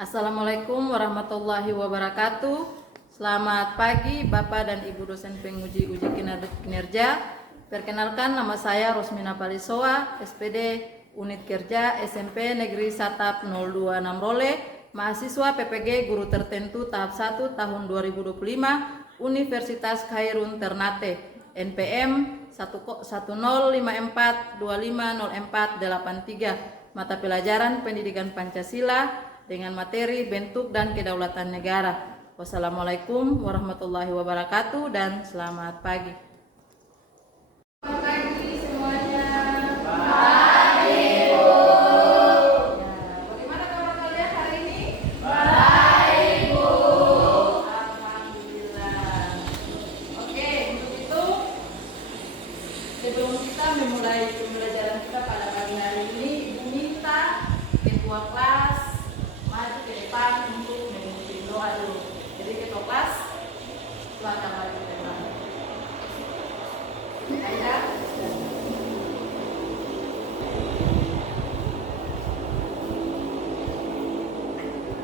Assalamualaikum warahmatullahi wabarakatuh. Selamat pagi Bapak dan Ibu dosen penguji uji kinerja. Perkenalkan, nama saya Rosmina Palisoa, SPD Unit Kerja SMP Negeri Satap 026 Role, mahasiswa PPG Guru Tertentu tahap 1 tahun 2025, Universitas Khairun Ternate, NPM 1054250483, mata pelajaran Pendidikan Pancasila dengan materi bentuk dan kedaulatan negara. Wassalamualaikum warahmatullahi wabarakatuh dan selamat pagi. Selamat pagi semuanya. Pagi, Bu. Bagaimana kabar kalian hari ini? Baik, Bu. Alhamdulillah. Oke, untuk itu sebelum kita memulai pembelajaran kita pada pagi hari ini, Ibu minta ketua kelas maju ke depan untuk memimpin doa dulu. Jadi ketua kelas, silakan maju ke depan. Aida.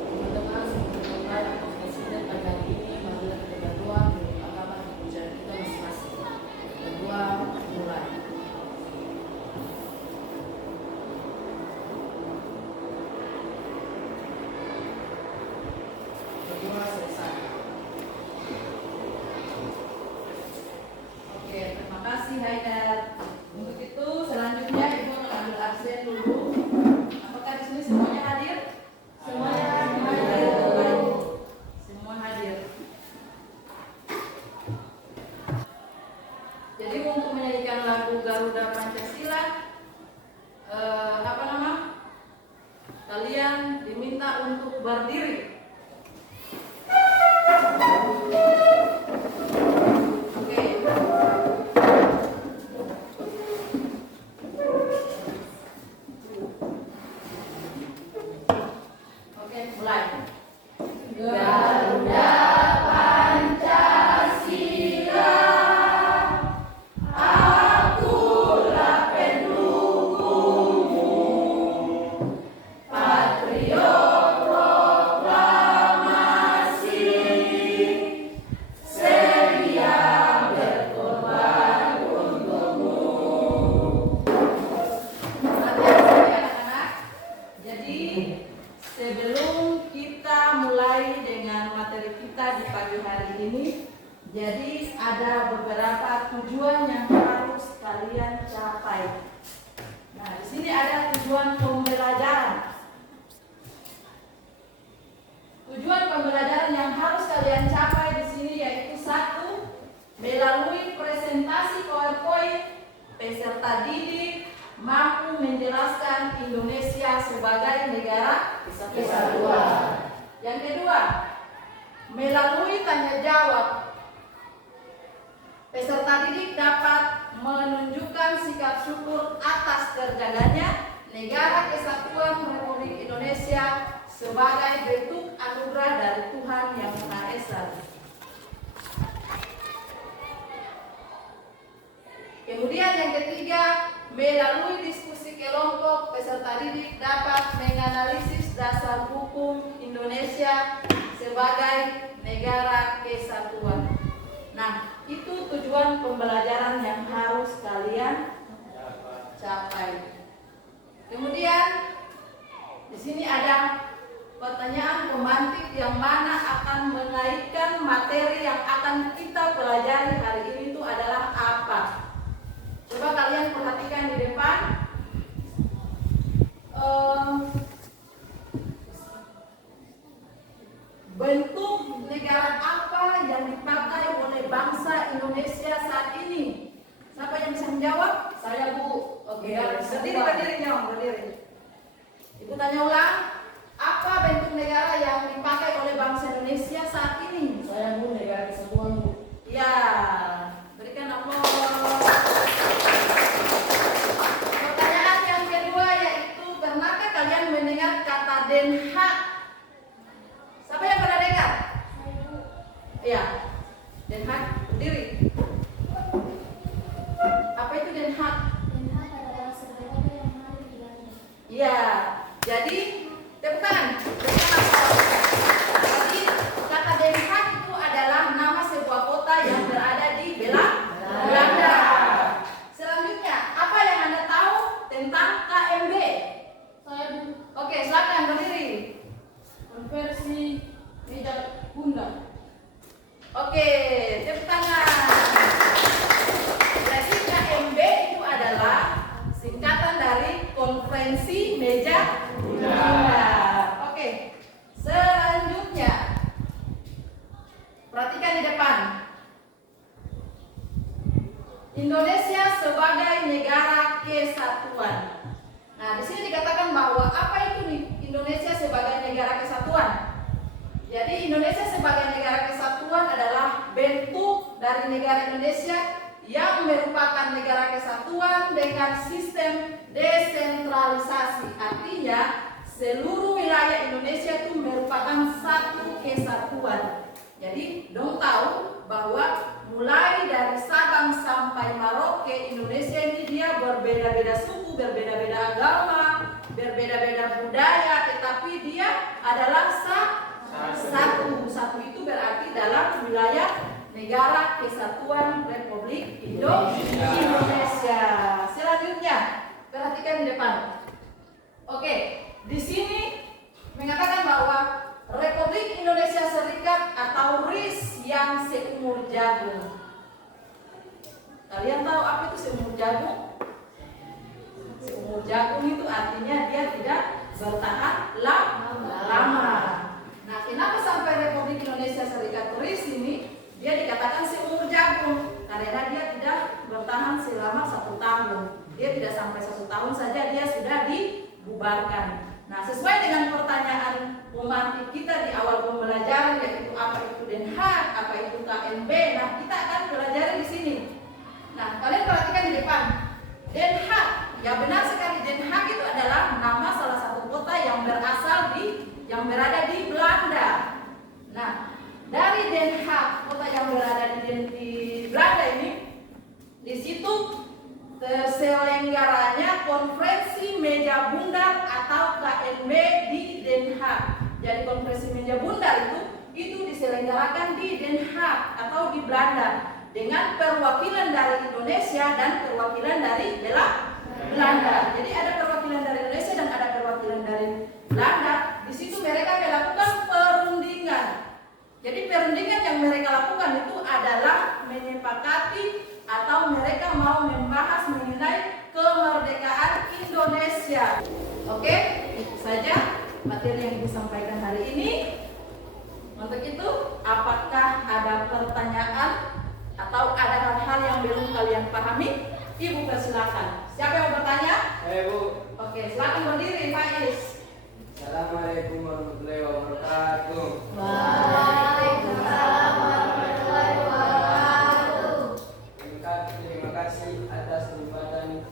Teman-teman, semoga presiden pada hari ini marilah kita berdoa menurut agama dan kepercayaan kita masing-masing. Berdoa mulai. Berdoa selesai. Oke, terima kasih Haidar. Untuk itu selanjutnya Ibu akan ambil absen dulu. Apakah di sini semuanya hadir? Semuanya hadir. Baik. Semua hadir. Jadi untuk menyanyikan lagu Garuda Pancasila, kalian diminta untuk berdiri. Oke, mulai. Garuda Pancasila, akulah pendukungmu, patriot proklamasi, sedia berkorban untukmu. Hati-hati anak-anak. Jadi sebelum kita mulai dengan materi kita di pagi hari ini, jadi ada beberapa tujuan yang harus kalian capai. Nah, di sini ada tujuan pembelajaran. Tujuan pembelajaran yang harus kalian capai di sini yaitu 1. Melalui presentasi PowerPoint, peserta didik mampu menjelaskan Indonesia sebagai negara kesatuan. Yang kedua, melalui tanya jawab, peserta didik dapat menunjukkan sikap syukur atas terjaganya negara kesatuan Republik Indonesia sebagai bentuk anugerah dari Tuhan Yang Maha Esa. Kemudian yang ketiga, melalui diskusi kelompok, peserta didik dapat menganalisis dasar hukum Indonesia sebagai negara kesatuan. Nah, itu tujuan pembelajaran yang harus kalian capai. Kemudian di sini ada pertanyaan pemantik yang mana akan mengaitkan materi yang akan kita pelajari hari ini itu adalah apa? Coba kalian perhatikan di depan. Bentuk negara apa yang dipakai oleh bangsa Indonesia saat ini? Siapa yang bisa menjawab? Saya, Bu. Oke, berdiri. Ibu tanya ulang. Apa bentuk negara yang dipakai oleh bangsa Indonesia saat ini? Saya, Bu, negara kesatuan, Bu. Ya, berikan aplaus. Pertanyaan yang kedua yaitu, pernahkah kalian mendengar kata Den Haag? Siapa yang pernah dengar? Iya, Den Haag, berdiri. Apa itu Den Haag? Den Haag adalah sebuah yang ada di Belanda. Iya, jadi tepuk tangan. silakan berdiri. Konversi meja bundar. Oke, tepuk tangan. Jadi KMB itu adalah singkatan dari konferensi meja bundar. Oke, selanjutnya perhatikan di depan. Indonesia sebagai negara kesatuan. Nah, di sini dikatakan bahwa apa itu nih Indonesia sebagai negara kesatuan? Jadi Indonesia sebagai negara kesatuan adalah bentuk dari negara Indonesia yang merupakan negara kesatuan dengan sistem desentralisasi. Artinya seluruh wilayah Indonesia itu merupakan satu kesatuan. Jadi dong tahu bahwa mulai dari Sabang sampai Merauke, Indonesia ini dia berbeda-beda suku, berbeda-beda agama, berbeda-beda budaya, tetapi dia adalah satu. Satu itu berarti dalam wilayah negara kesatuan Republik Indonesia. Selanjutnya, perhatikan di depan. Oke, di sini mengatakan bahwa Republik Indonesia Serikat atau RIS yang seumur jagung. Kalian tahu apa itu seumur jagung? Seumur jagung itu artinya dia tidak bertahan lama. Nah, kenapa sampai Republik Indonesia Serikat RIS ini dia dikatakan seumur jagung? Karena dia tidak bertahan selama 1 tahun. Dia tidak sampai 1 tahun saja dia sudah dibubarkan. Nah, sesuai dengan pertanyaan pemantik kita di awal pembelajaran, yaitu apa itu Den Haag, apa itu KMB. Nah, kita akan pelajari di sini. Nah, kalian perhatikan di depan. Den Haag, ya benar sekali, Den Haag itu adalah nama salah satu kota yang berada di Belanda. Nah, dari Den Haag, kota yang berada di Belanda ini, di situ terselenggaranya konferensi meja bundar atau KMB di Den Haag. Jadi konferensi meja bundar itu diselenggarakan di Den Haag atau di Belanda dengan perwakilan dari Indonesia dan perwakilan dari Belanda. Jadi ada perwakilan dari Indonesia dan ada perwakilan dari Belanda. Di situ mereka melakukan perundingan. Jadi perundingan yang mereka lakukan itu adalah menyepakati atau mereka mau membahas mengenai kemerdekaan Indonesia. Oke, itu saja materi yang disampaikan hari ini. Untuk itu, apakah ada pertanyaan atau ada hal-hal yang belum kalian pahami? Ibu persilakan. Siapa yang mau bertanya? Bu. Oke, silakan berdiri, Faiz. Assalamualaikum warahmatullahi wabarakatuh. Waalaikumsalam warahmatullahi wabarakatuh. Terima kasih atas kesempatan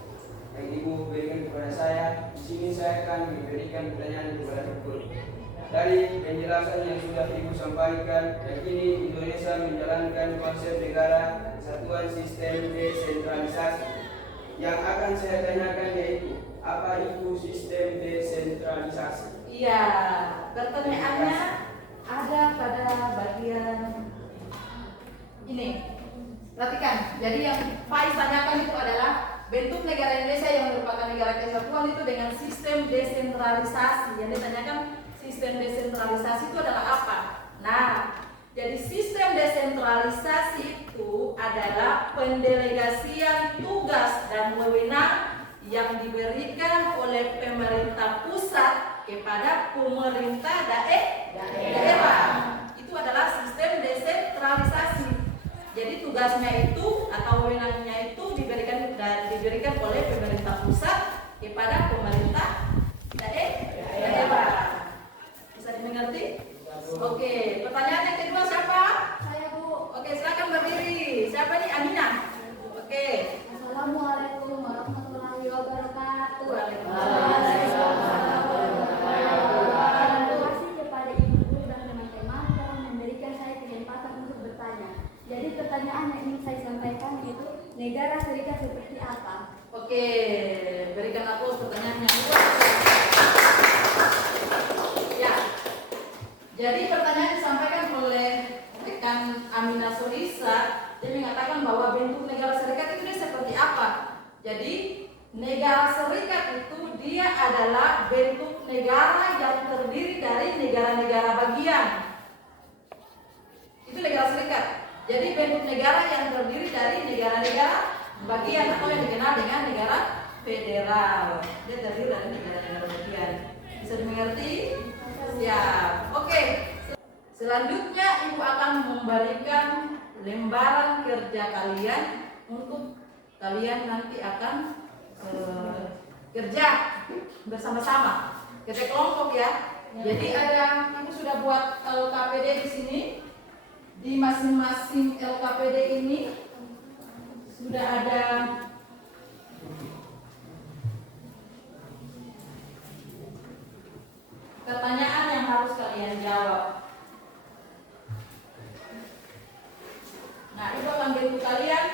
yang Ibu berikan kepada saya. Di sini saya akan memberikan pertanyaan kepada Ibu. Dari penjelasan yang sudah Ibu sampaikan, yakini Indonesia menjalankan konsep negara kesatuan sistem desentralisasi. Yang akan saya tanyakan yaitu, apa itu sistem desentralisasi? Iya, pertanyaannya ada pada bagian ini. Perhatikan, jadi yang Faiz tanyakan itu adalah bentuk negara Indonesia yang merupakan negara kesatuan itu dengan sistem desentralisasi. Yang ditanyakan sistem desentralisasi itu adalah apa? Nah, jadi sistem desentralisasi itu adalah pendelegasian tugas dan wewenang yang diberikan oleh pemerintah pusat kepada pemerintah daerah. Itu adalah sistem desentralisasi. Jadi tugasnya itu atau wewenangnya itu diberikan oleh pemerintah pusat kepada pemerintah daerah. Bisa dimengerti? Oke, pertanyaan yang kedua siapa? Saya, Bu. Oke, silakan berdiri. Siapa nih? Aminah. Oke. Assalamualaikum warahmatullahi wabarakatuh. Terima kasih kepada Ibu Guru dan teman-teman telah memberikan saya kesempatan untuk bertanya. Jadi pertanyaan yang ingin saya sampaikan itu, negara serikat seperti apa? Oke, berikan aku pertanyaan yang kedua. Ya. Jadi pertanyaan disampaikan oleh rekan Aminah Solisa. Dia mengatakan bahwa bentuk negara serikat itu dia seperti apa? Jadi negara serikat itu dia adalah bentuk negara yang terdiri dari negara-negara bagian. Itu negara serikat. Jadi bentuk negara yang terdiri dari negara-negara bagian atau yang dikenal dengan negara federal. Dia terdiri dari negara-negara bagian. Bisa dimengerti? Siap. Oke. Selanjutnya Ibu akan memberikan lembaran kerja kalian untuk kalian nanti akan kerja bersama-sama, kerja kelompok ya. Jadi ada, Ibu sudah buat LKPD di sini. Di masing-masing LKPD ini sudah ada pertanyaan yang harus kalian jawab. Nah, Ibu akan bentuk kalian.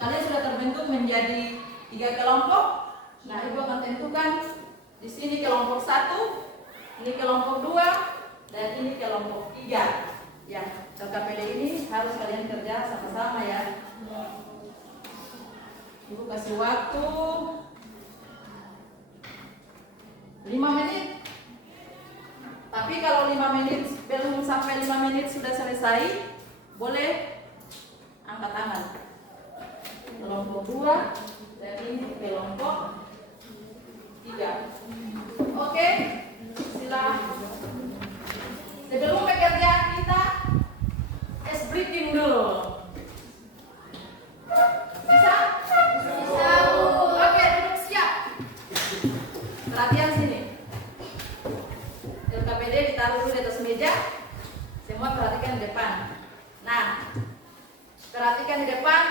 Kalian sudah terbentuk menjadi 3 kelompok. Nah, Ibu akan tentukan di sini kelompok 1, ini kelompok 2, dan ini kelompok 3. Ya, LKPD ini harus kalian kerja sama-sama ya. Ibu kasih waktu 5 menit. Tapi kalau 5 menit belum sampai 5 menit sudah selesai, boleh angkat tangan. Kelompok 2 dan ini kelompok 3. Oke, silakan. Sebelum pekerjaan kita ice breaking dulu. Bisa? Bisa. Oke, duduk siap. Perhatian sini. LKPD ditaruh dulu di atas meja. Semua perhatikan di depan. Nah, perhatikan di depan,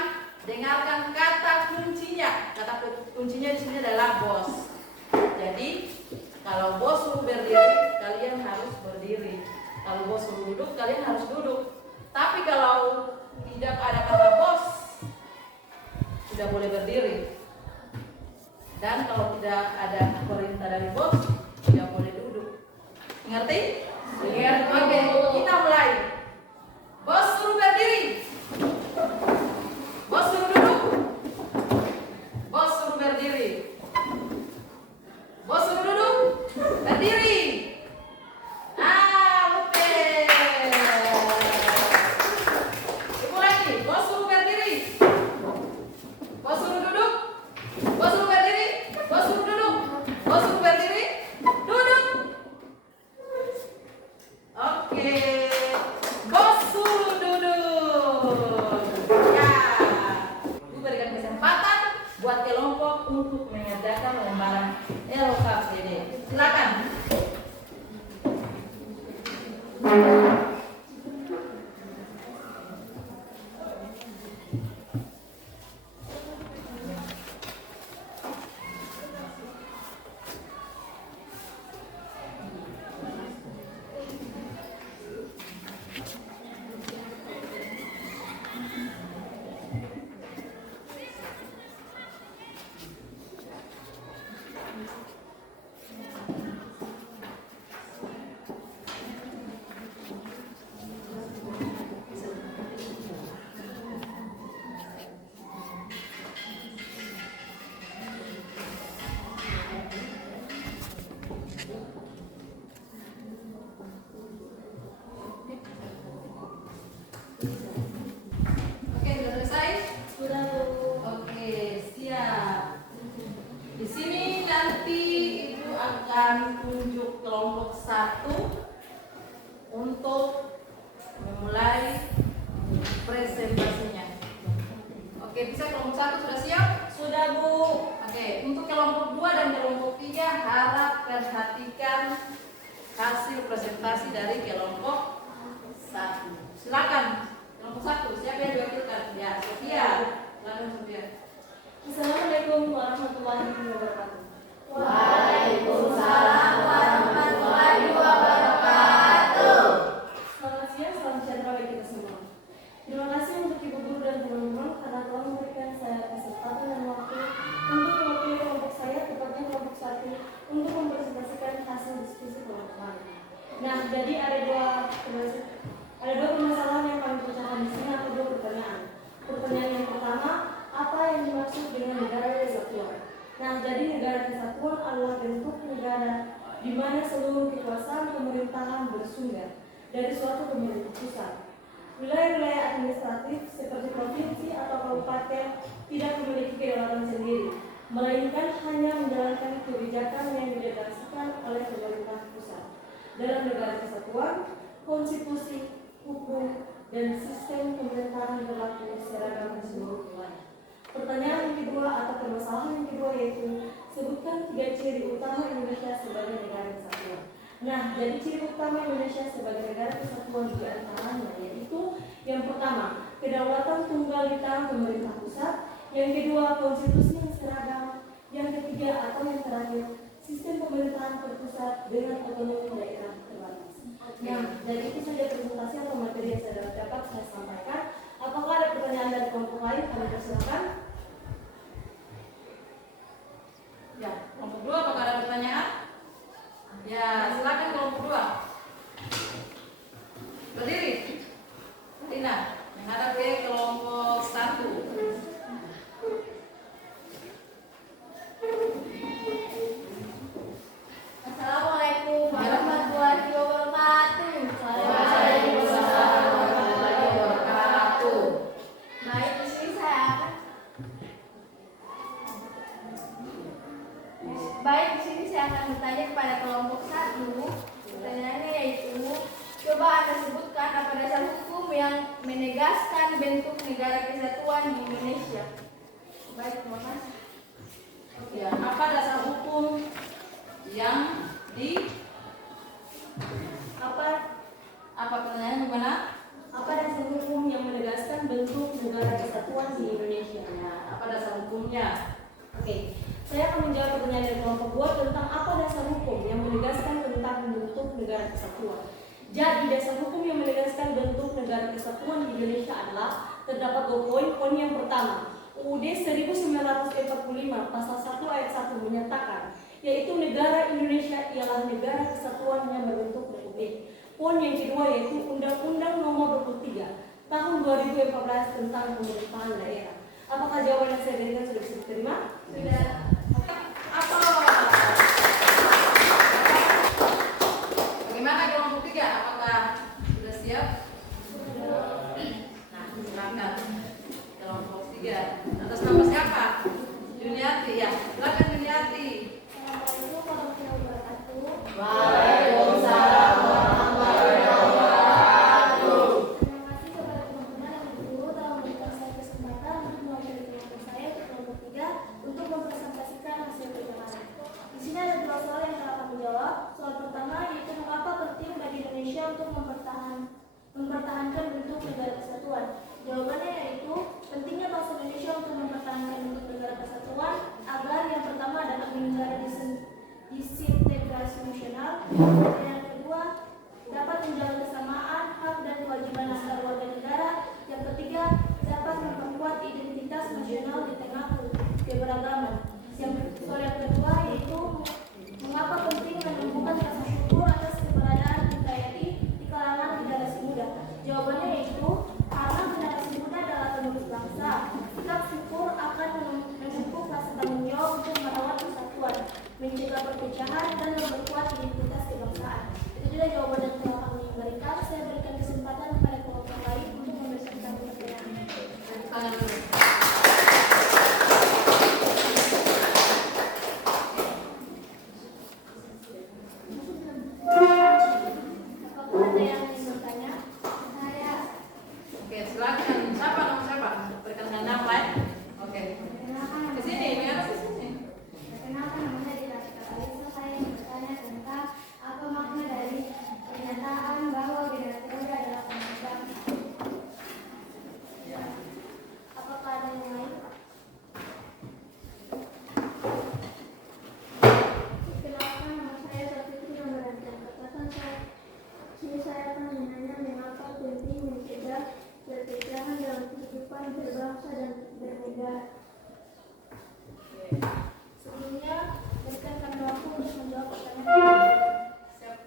dengarkan kata kuncinya. Kata kuncinya di sini adalah bos. Jadi, kalau bos suruh berdiri, kalian harus berdiri. Kalau bos suruh duduk, kalian harus duduk. Tapi kalau tidak ada kata bos, tidak boleh berdiri. Dan kalau tidak ada perintah dari bos, tidak boleh duduk. Ngerti? Ngerti. Oke, kita mulai. Bos suruh berdiri. Bos suruh duduk. Bos suruh berdiri. Bos suruh duduk. Berdiri. Untuk mengadakan lembaran LKPD. Silakan. Tunjuk kelompok 1 untuk memulai presentasinya. Oke, bisa kelompok 1 sudah siap? Sudah, Bu. Oke, untuk kelompok 2 dan kelompok 3 harap perhatikan hasil presentasi dari kelompok 1. Silakan. Kelompok 1, siapa yang diwakilkan? Ya, Sofia. Silakan, Sofia. Assalamualaikum warahmatullahi wabarakatuh. Waalaikumsalam warahmatullahi wabarakatuh. Selamat siang, salam sejahtera bagi kita semua. Terima kasih untuk Ibu Guru dan teman-teman karena telah memberikan saya kesempatan dan waktu untuk mewakili kelompok saya, tepatnya kelompok 1, untuk mempresentasikan hasil diskusi kelompok kami. Nah, jadi ada dua permasalahan yang kami pecahkan di sini atau 2 pertanyaan. Pertanyaan yang pertama, apa yang dimaksud dengan negara kesatuan? Nah, jadi negara kesatuan adalah bentuk negara di mana seluruh kekuasaan pemerintahan bersumber dari suatu pemerintah pusat. Wilayah-wilayah administratif seperti provinsi atau kabupaten tidak memiliki kedaulatan sendiri, melainkan hanya menjalankan kebijakan yang didelegasikan oleh pemerintah pusat. Dalam negara kesatuan, konstitusi, hukum, dan sistem pemerintahan berlaku seragam di seluruh wilayah. Pertanyaan yang kedua atau permasalahan yang kedua yaitu sebutkan 3 ciri utama Indonesia sebagai negara kesatuan. Nah, jadi ciri utama Indonesia sebagai negara kesatuan di antaranya yaitu yang pertama, kedaulatan tunggal di tangan pemerintah pusat, yang kedua, konstitusi yang seragam, yang ketiga atau yang terakhir, sistem pemerintahan terpusat dengan otonomi daerah terbatas. Nah, jadi itu saja presentasi atau materi yang saya dapat saya sampaikan. Apakah ada pertanyaan dari kelompok lain? Kami persilakan. Ya, kelompok 2 apakah ada pertanyaan? Ya, silakan kelompok 2. Berdiri. Tina, menghadap ke kelompok 1. Assalamualaikum warahmatullahi wabarakatuh. Waalaikumsalam warahmatullahi wabarakatuh. Baik, di sini saya akan bertanya kepada kelompok 1. Pertanyaannya yaitu, coba Anda sebutkan apa dasar hukum yang menegaskan bentuk negara kesatuan di Indonesia. Baik, terima kasih. Ya, apa dasar hukum yang di apa pertanyaan gimana? Apa dasar hukum yang menegaskan bentuk negara kesatuan di Indonesia? Ya, apa dasar hukumnya? Oke, saya akan menjawab pertanyaan dari kelompok 2 tentang apa dasar hukum yang menegaskan tentang bentuk negara kesatuan. Jadi dasar hukum yang menegaskan bentuk negara kesatuan di Indonesia adalah terdapat 2 poin. Poin yang pertama, UUD 1945 pasal 1 ayat 1 menyatakan yaitu negara Indonesia ialah negara kesatuan yang berbentuk republik. Poin yang kedua yaitu Undang-Undang Nomor 23 Tahun 2014 tentang pemerintahan daerah. Apakah jawaban yang saya berikan sudah bisa diterima? Sudah. Apa? Bagaimana kelompok 3? Apakah sudah siap? Nah, silakan kelompok 3. Atas nama siapa? Juniati ya. Silakan Juniati. Assalamualaikum warahmatullahi wabarakatuh. Waalaikumsalam warahmatullahi wabarakatuh. Terima kasih kepada teman-teman yang guru telah memberikan saya kesempatan untuk mewakili kelompok saya ke kelompok 3 untuk mempresentasikan hasil perjalanan. Di sini ada 2 soal yang telah kami jawab. Soal pertama yaitu mengapa penting bagi Indonesia untuk mempertahankan bentuk negara kesatuan. Jawabannya yaitu pentingnya bangsa Indonesia untuk mempertahankan bentuk negara kesatuan agar yang pertama dapat menjaga disintegrasi nasional, dan yang kedua dapat menjaga kesamaan hak dan kewajiban antar warga negara, yang ketiga dapat memperkuat identitas nasional di tengah keberagaman. Soal yang kedua yaitu mengapa penting menumbuhkan rasa syukur atas keberadaan NKRI di kalangan generasi muda. Jawabannya yaitu karena generasi muda adalah penerus bangsa. Sikap syukur akan memupuk rasa tanggung jawab untuk merawat persatuan, mencegah perpecahan dan memperkuat identitas kebangsaan. Itu juga jawaban yang telah kami berikan. Saya berikan kesempatan kepada kelompok lain untuk memberikan pertanyaan. Tangan dulu. Apakah ada yang ingin bertanya? Saya. Oke, silakan. Siapa nama siapa? Perkenalkan nama ya. Oke. Di sini, menghadap ke sini. Perkenalkan, nama saya Dira Alisa. Saya ingin bertanya tentang apa makna dari pernyataan bahwa generasi muda adalah penerus bangsa. Apakah ada yang lain? Perkenalkan, nama saya Safitri Ramadan. Katakan saya akan menanya mengapa penting mencegah perpecahan dalam kehidupan berbangsa dan bernegara. Sebelumnya, berikan kami waktu untuk menjawab pertanyaan. Siap.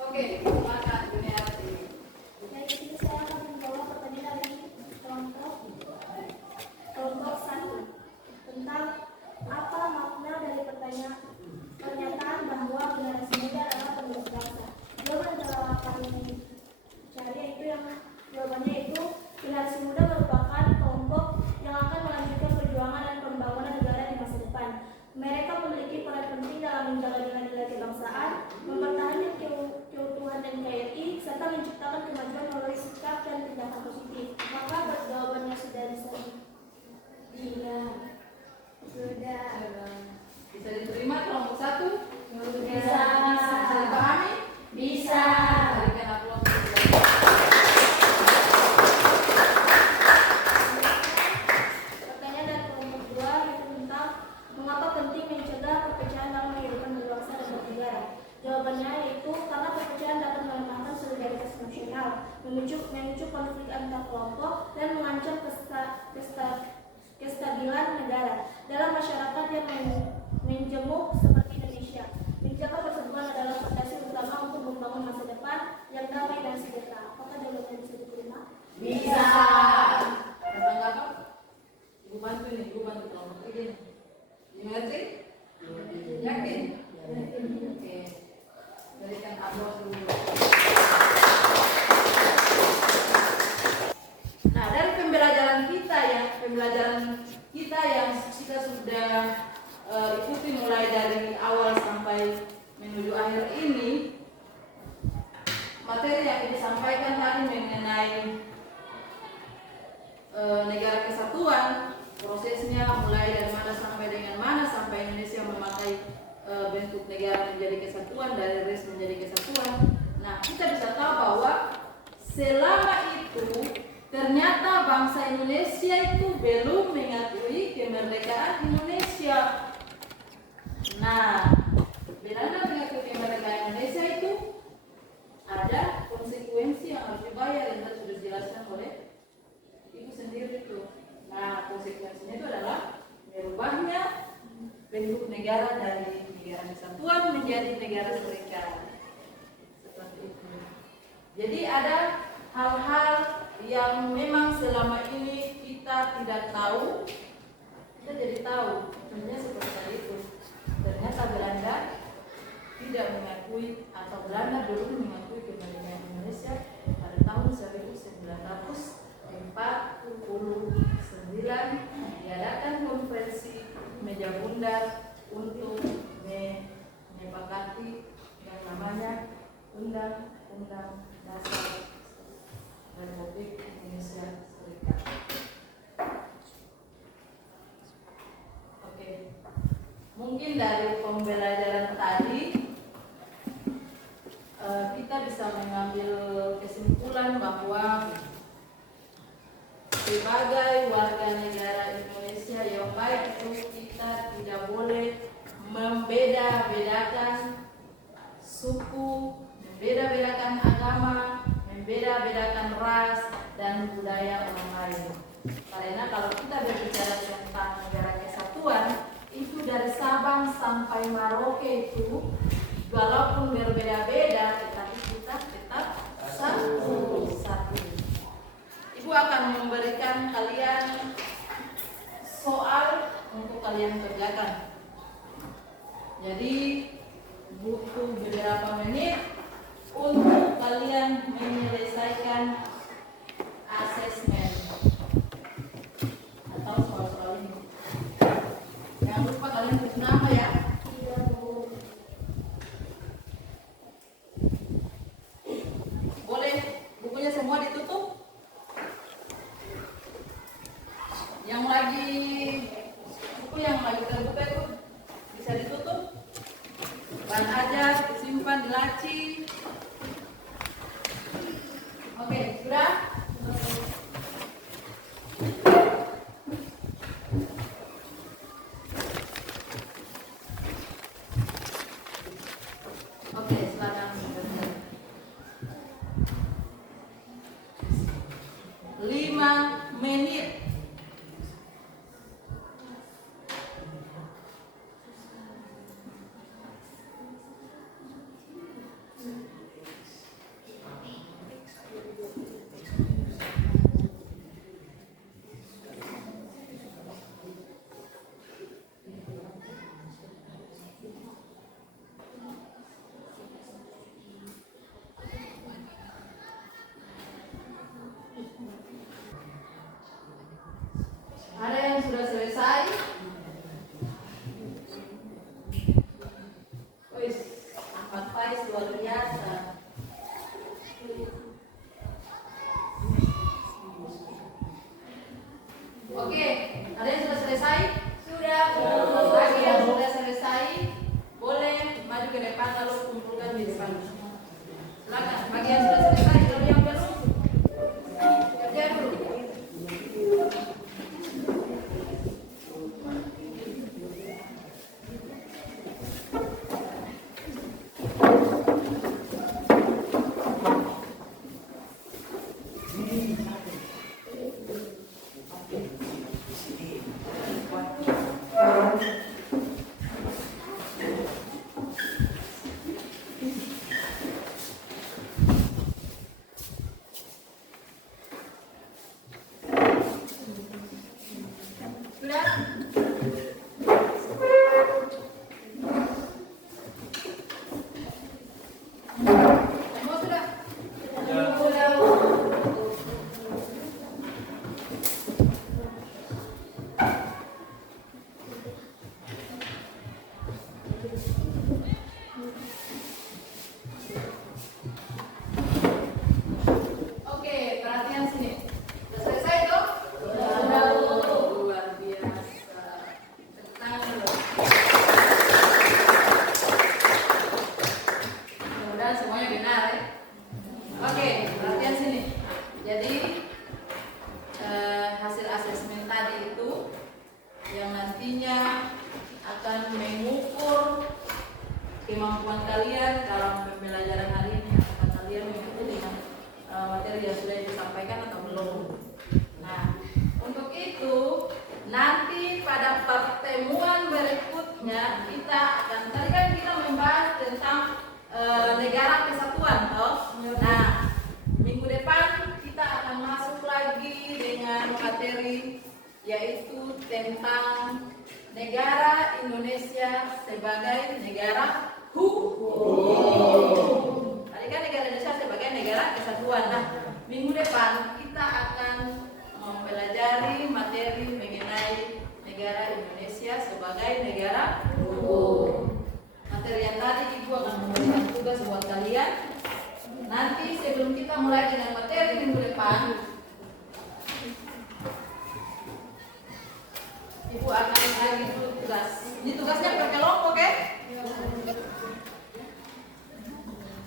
Oke, silakan Juniati. Baik, di sini saya akan menjawab pertanyaan dari memicu konflik antar kelompok, dan mengancam kestabilan negara. Dalam masyarakat yang menjemuk seperti Indonesia, menjaga persatuan adalah fondasi utama untuk membangun masa depan yang damai dan sejahtera. Apakah jawabannya bisa diterima? Bisa. Tanggapan? Ibu bantu nih, ibu bantu kelompok ini. Dimengerti? Yakin? Oke. Berikan aplaus dulu. Nah, dari pembelajaran kita yang kita sudah ikuti mulai dari awal sampai menuju akhir ini, materi yang disampaikan tadi mengenai negara kesatuan, prosesnya mulai dari mana sampai dengan mana sampai Indonesia memakai bentuk negara menjadi kesatuan, dari res menjadi kesatuan. Nah, kita bisa tahu bahwa selama itu ternyata bangsa Indonesia itu belum mengakui kemerdekaan Indonesia. Nah, Belanda mengakui kemerdekaan Indonesia itu ada konsekuensi yang harus dibayar, yang sudah dijelaskan oleh Ibu sendiri itu. Nah, konsekuensinya itu adalah merubahnya bentuk negara dari negara kesatuan menjadi negara serikat. Seperti itu. Jadi ada hal-hal yang memang selama ini kita tidak tahu, kita jadi tahu. Contohnya seperti itu. Ternyata Belanda tidak mengakui atau Belanda belum mengakui kemerdekaan Indonesia pada tahun 1949 diadakan konferensi meja bundar untuk menyepakati yang namanya Undang-Undang Dasar Republik Indonesia Serikat. Oke, mungkin dari pembelajaran tadi kita bisa mengambil kesimpulan bahwa sebagai warga negara Indonesia yang baik itu kita tidak boleh membeda-bedakan suku, membeda-bedakan agama, membeda-bedakan ras dan budaya orang lain. Karena kalau kita berbicara tentang negara kesatuan, itu dari Sabang sampai Merauke itu walaupun berbeda-beda, tetapi kita tetap satu. Ibu akan memberikan kalian soal untuk kalian kerjakan. Jadi butuh beberapa menit untuk kalian menyelesaikan asesmen atau soal-soal ini. Jangan lupa kalian tulis nama ya. Boleh bukunya semua ditutup. Buku yang lagi terbuka itu bisa ditutup. Bahan ajar disimpan di laci. Oke, sudah? Oke, silakan. 5 menit. nantinya akan mengukur kemampuan kalian dalam pembelajaran hari ini. Apakah kalian mengikuti dengan materi yang sudah disampaikan atau belum? Nah, untuk itu nanti pada pertemuan berikutnya kita akan, tadi kan kita membahas tentang negara kesatuan, toh. Nah, minggu depan kita akan masuk lagi dengan materi yaitu tentang negara Indonesia sebagai negara hukum. Tadi kan negara Indonesia sebagai negara kesatuan. Nah, minggu depan kita akan mempelajari materi mengenai negara Indonesia sebagai negara hukum. Materi yang tadi Ibu akan memberikan tugas buat kalian. Nanti sebelum kita mulai dengan materi minggu depan, Ibu akan bagi dulu tugas. Ini tugasnya per kelompok, ya?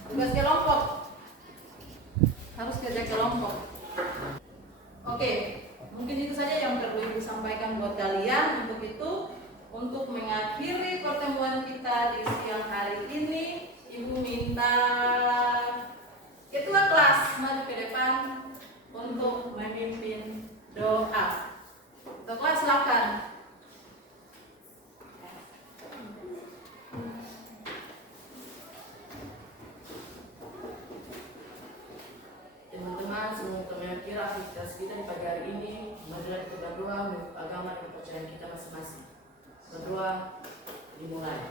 Tugas kelompok. Harus kerja kelompok. Oke, mungkin itu saja yang perlu Ibu sampaikan buat kalian. Untuk itu, untuk mengakhiri pertemuan kita di siang hari ini, Ibu minta ketua kelas maju ke depan untuk memimpin doa. Ketua kelas silakan. Teman-teman, sebelum kami akhiri aktivitas kita di pagi hari ini, marilah kita berdoa menurut agama dan kepercayaan kita masing-masing. Berdoa dimulai.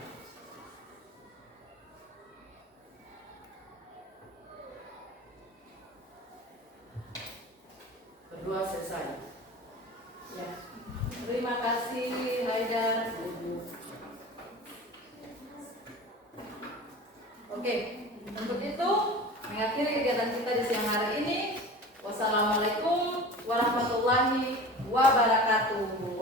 Berdoa selesai. Ya. Terima kasih Haidar. Oke, untuk itu mengakhiri kegiatan kita di siang hari ini. Wassalamualaikum warahmatullahi wabarakatuh.